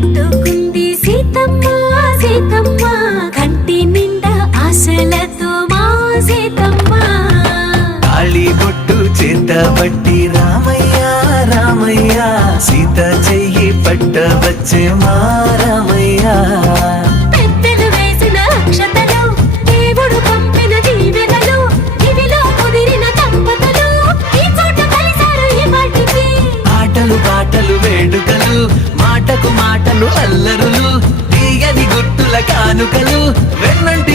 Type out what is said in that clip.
పెట్టుకుంది సీతమ్మ సీతమ్మ కంటి నిండా ఆశలతో మా సీతమ్మ తాళి బొట్టు చేత పట్టి రామయ్య రామయ్య సీత చెయ్యి పట్ట వచ్చే మా రామయ్య పెద్దలు వేసిన అక్షతలు దేవుడు పంపిన దీవెనలు ఇవిలో కుదిరిన దంపతులు ఈ చోట కలిసారు ఈ వాటికి ఆటలు పాటలు వేడుకలు మాటకు మాటలు అల్లరులు తీయని గుర్తుల కానుకలు వెన్నంటి